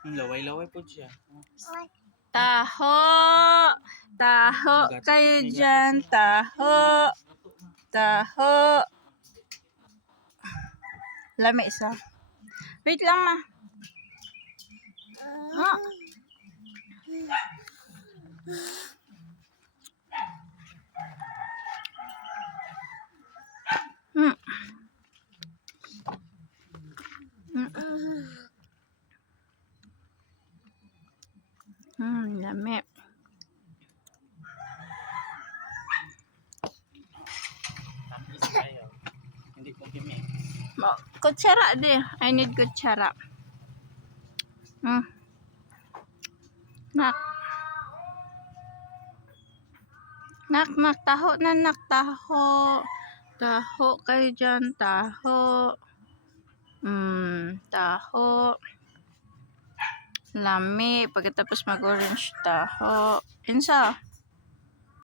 Laway-laway po siya. Taho! Taho kayo dyan. Taho! Taho! Lami isa. Wait lang, ma. Ah. Hmm. Lami. Hindi po kami. Kutsara di. I need kutsara. Nak. Nak, taho na nak, taho. Taho kayo dyan, taho. Taho. Lami. Pagkatapos mag-orange, taho. Insa?